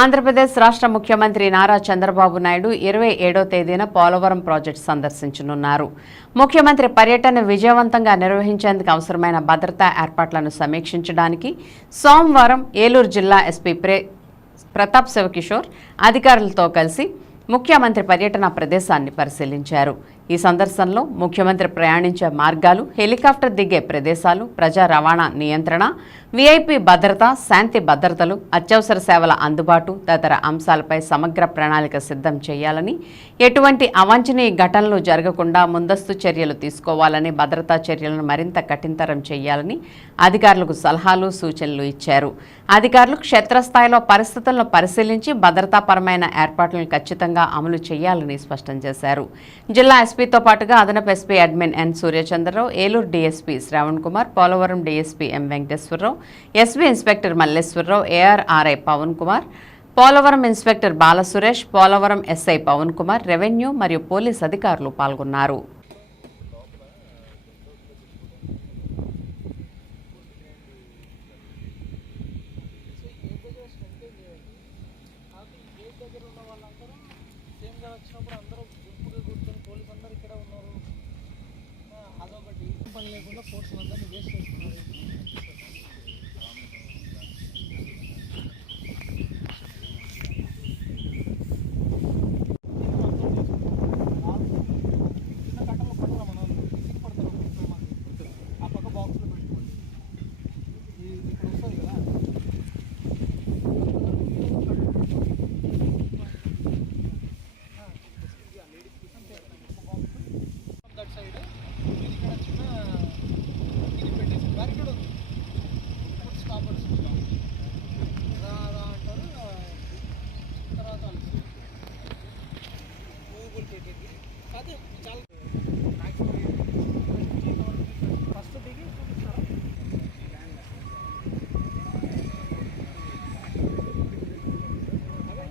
ఆంధ్రప్రదేశ్ రాష్ట్ర ముఖ్యమంత్రి నారా చంద్రబాబు నాయుడు ఇరవై ఏడో తేదీన పోలవరం ప్రాజెక్టు సందర్శించనున్నారు. ముఖ్యమంత్రి పర్యటన విజయవంతంగా నిర్వహించేందుకు అవసరమైన భద్రతా ఏర్పాట్లను సమీక్షించడానికి సోమవారం ఏలూరు జిల్లా ఎస్పీ ప్రే ప్రతాప్ శివకిషోర్ అధికారులతో కలిసి ముఖ్యమంత్రి పర్యటన ప్రదేశాన్ని పరిశీలించారు. ఈ సందర్శనలో ముఖ్యమంత్రి ప్రయాణించే మార్గాలు హెలికాప్టర్ దిగే ప్రదేశాలు ప్రజా రవాణా నియంత్రణ వీఐపీ భద్రత శాంతి భద్రతలు అత్యవసర సేవల అందుబాటు తదితర అంశాలపై సమగ్ర ప్రణాళిక సిద్ధం చేయాలని ఎటువంటి అవాంఛనీయ ఘటనలు జరగకుండా ముందస్తు చర్యలు తీసుకోవాలని భద్రతా చర్యలను మరింత కఠినతరం చేయాలని అధికారులకు సలహాలు సూచనలు ఇచ్చారు. అధికారులు క్షేత్రస్థాయిలో పరిస్థితులను పరిశీలించి భద్రతాపరమైన ఏర్పాట్లను ఖచ్చితంగా అమలు చేయాలని స్పష్టం చేశారు. జిల్లా ఎస్పీతో పాటుగా అదనపు SP admin N Suryachandrarao Eluru DSP Shravan Kumar Polavaram DSP M Venkateswararao SP inspector Malleswararao AR RI Pavan Kumar Polavaram inspector Balasuresh Polavaram SI Pavan Kumar revenue మరియు పోలీస్ అధికారులు పాల్గొన్నారు. దగ్గర ఉన్న వాళ్ళందరూ సేమ్గా వచ్చినప్పుడు అందరూ గుంపుగా కూర్చొని పోలీసు అందరూ ఇక్కడ ఉన్నారు. అదొకటి. పని లేకుండా ఫోర్స్ అందరినీ వేస్ట్ చేస్తున్నారు. గూగుల్ పే దిగి కాదు చాలా ఫస్ట్ దిగి చూపిస్తారా అదే